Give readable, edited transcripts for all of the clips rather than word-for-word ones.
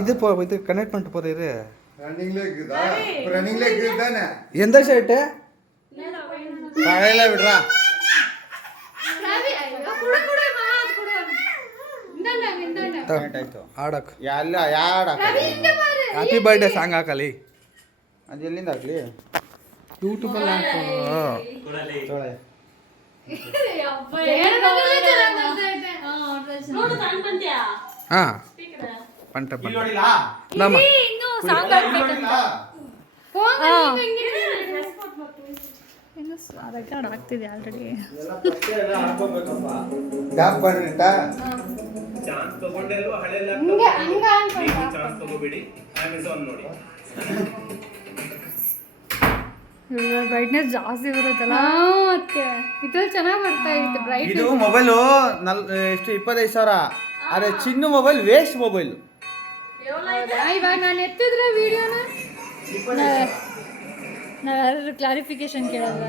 இது கனெக்ட் பண்ணிட்டு போறாரு. ரன்னிங்ல இருக்குதா தானே? எந்த ஷர்ட்? பழையல விடுறா. ಆಡಕ್ ಎಲ್ಲ ಯಾಡ ಹ್ಯಾಪಿ ಬರ್ಡೇ ಸಾಂಗ್ ಹಾಕಲಿ. ಅದು ಎಲ್ಲಿಂದ ಹಾಕ್ಲಿ? ಯೂಟ್ಯೂಬ್ ಅಲ್ಲಿ ಹಾಕು. ಹಾ ಪಂಟ ನಮ್ಮ ರೆಕಾರ್ಡ್ ಆಗ್ತಿದೆ ಆಲ್ರೆಡಿ. ಚಾನ್ಸ್ ತಗೊಂಡೆಲ್ಲೂ ಹಳೆ ಲ್ಯಾಪ್ಟಾಪ್ ಚಾನ್ಸ್ ತಗೋಬೇಡಿ. ಅಮೆಜಾನ್ ನೋಡಿ. ಬ್ರೈಟ್ನೆಸ್ ಜಾಸ್ತಿ ಬರುತ್ತಲ್ಲ. ಇದ್ರಲ್ಲಿ ಚೆನ್ನಾಗಿ ಬರ್ತಾ ಇತ್ತು ಬ್ರೈಟ್. ಇದು ಮೊಬೈಲು ಎಷ್ಟು 25,000. ಅದೇ ಚಿನ್ನು ಮೊಬೈಲ್ ವೇಸ್ಟ್ ಮೊಬೈಲ್. ಇವಾಗ ನಾನು ಎತ್ತಿದ್ರೆ ವಿಡಿಯೋನ ನಾವ್ಯಾರು ಕ್ಲಾರಿಫಿಕೇಶನ್ ಕೇಳಲ್ಲ.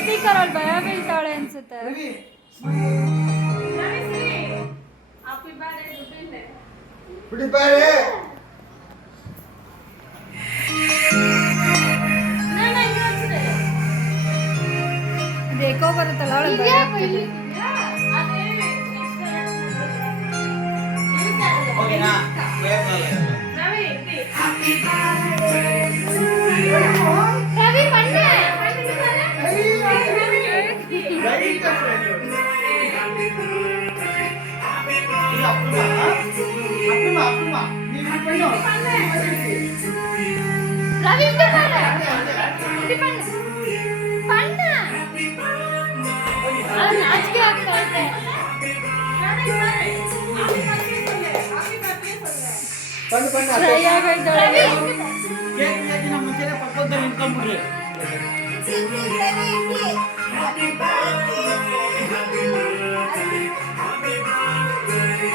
ಸ್ಪೀಕರ್ ಅಲ್ಲಿ ಭಯ ಬೀಳ್ತಾಳೆ ಅನ್ಸುತ್ತೆ. ಬೇಕೋ ಬರುತ್ತಲ್ಲ ನಾಚಿಕೆ ಆಗ್ತಾ ಇದೆ.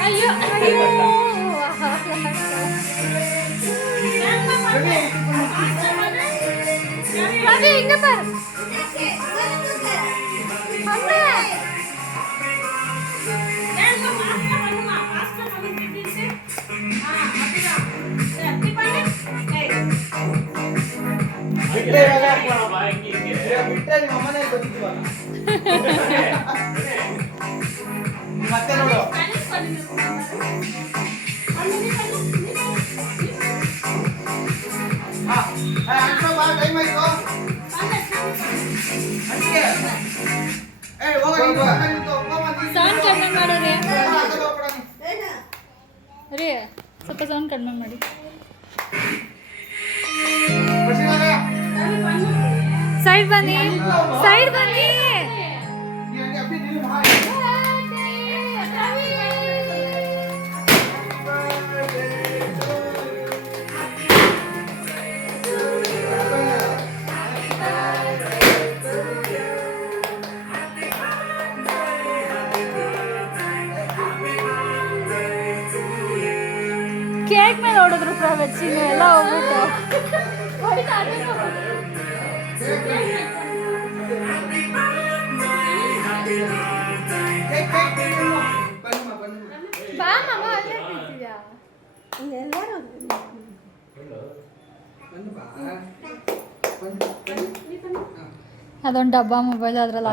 ಅಯ್ಯೋ ರವಿ ಹಿಂಗೆ ಬಾರು. ಮತ್ತೆ ನೋಡು ಸೌಂಡ್ ಕಡಿಮೆ ಮಾಡೋರಿ ರೀ, ಸ್ವಲ್ಪ ಸೌಂಡ್ ಕಡಿಮೆ ಮಾಡಿ. ಸೈಡ್ ಬನ್ನಿ, ಸೈಡ್ ಬನ್ನಿ. ಕೇಕ್ ಮೇಲೆ ಹೊಡೆದ್ರು ಪ್ರವಚಿನ ಎಲ್ಲ ಹೋಗ್ಬಿಟ್ಟು. ಬಾ ಮಮ್ಮ, ಅಲ್ಲೇ ಕೂತಿದ್ಯಾ? ಅದೊಂದು ಡಬ್ಬಾ ಮೊಬೈಲ್ ಅದ್ರಲ್ಲಿ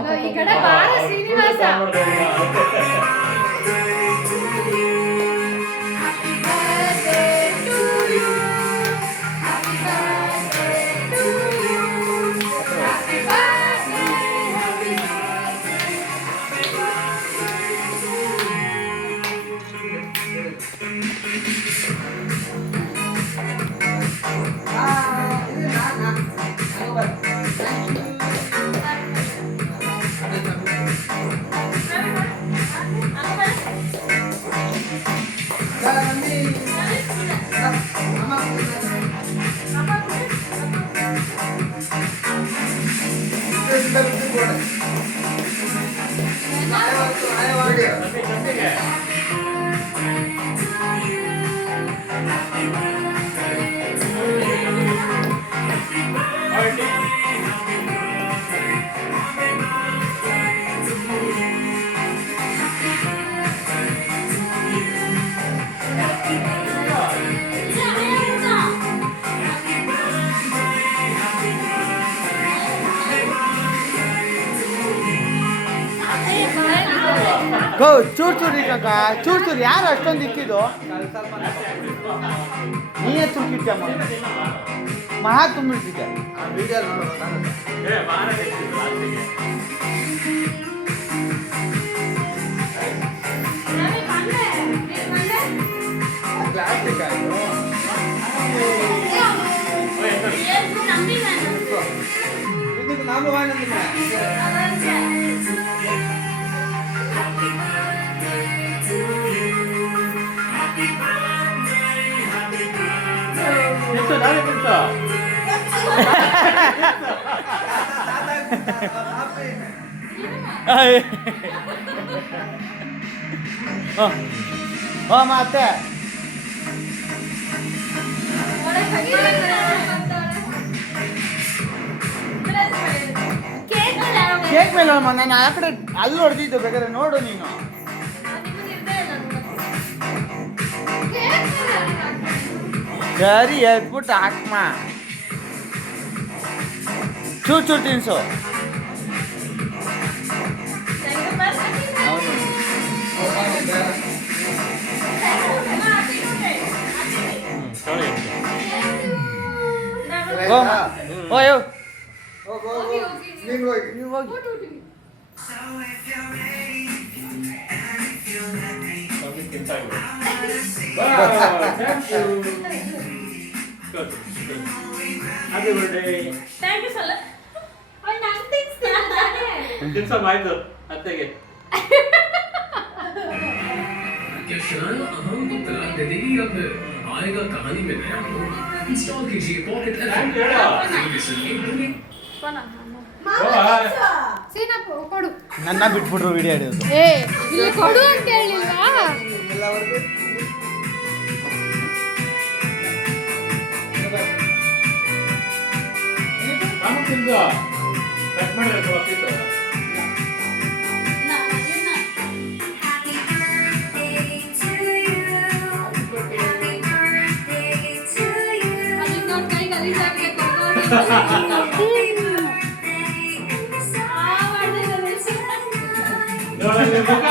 ಗೋ ಚೂರು ಚೂರು ಇಕ್ಕ ಚೂರು ಚೂರು ಯಾರು ಅಷ್ಟೊಂದು ಇಕ್ಕಿದ್ದು ನೀನೇ ತುಂಬಿಟ್ಟ ಮಹಾ ತುಂಬಿಟ್ಟಿದ್ದೆ ವಿಡಿಯೋ ಪ್ಲಾಸ್ಟಿಕ್ ಆಯ್ತು ಇದಕ್ಕೆ ನಾನು ಮಾಡಿದ್ದೀನಿ ಮತ್ತೆ ಕೇಕ್ ಮೇಲೆ ನಾನು ಆ ಕಡೆ ಅಲ್ಲಿ ಹೊಡೆದಿದ್ದು ಬೇಕಾದ್ರೆ ನೋಡು ನೀನು ಸರಿ ಎದ್ಬಿಟ್ಟು ಹಾಕ್ಮ ಚೂರು ಚೂರು ತಿನ್ಸು ಓಯೋ ನೀನು ಹೋಗಿ ನೀವು ಹೋಗಿ Happy birthday. ಥ್ಯಾಂಕ್ ಯು ಸಲ ನಾನು ತಿನ್ಸ್ತೀನಿ ತಿನ್ಸಮ್ಮಾಯ್ತು ಅತ್ತೆಗೆ क्या शनाया अहम को तलाक दे देगी या फिर आएगा कहानी में नया मोड़? इंस्टॉल कीजिए पॉकेट Thank you. ಸೀನಪ್ಪ ಕೊಡು ನನ್ನ ಬಿಟ್ಬಿಟ್ರು ವಿಡಿಯೋ ಹಿಡಿಯೋದು ಏ ಇಲ್ಲಿ ಕೊಡು ಅಂತ ಹೇಳಿಲ್ವಾ ಎಲ್ಲವರೆಗೂ ನಾನು ತಿಂದು ಕಟ್ ಮಾಡಿದ್ರೆ ಕೊಡ್ತಿತ್ತು ನೋಡಲ್ಲಿ ಮುಖ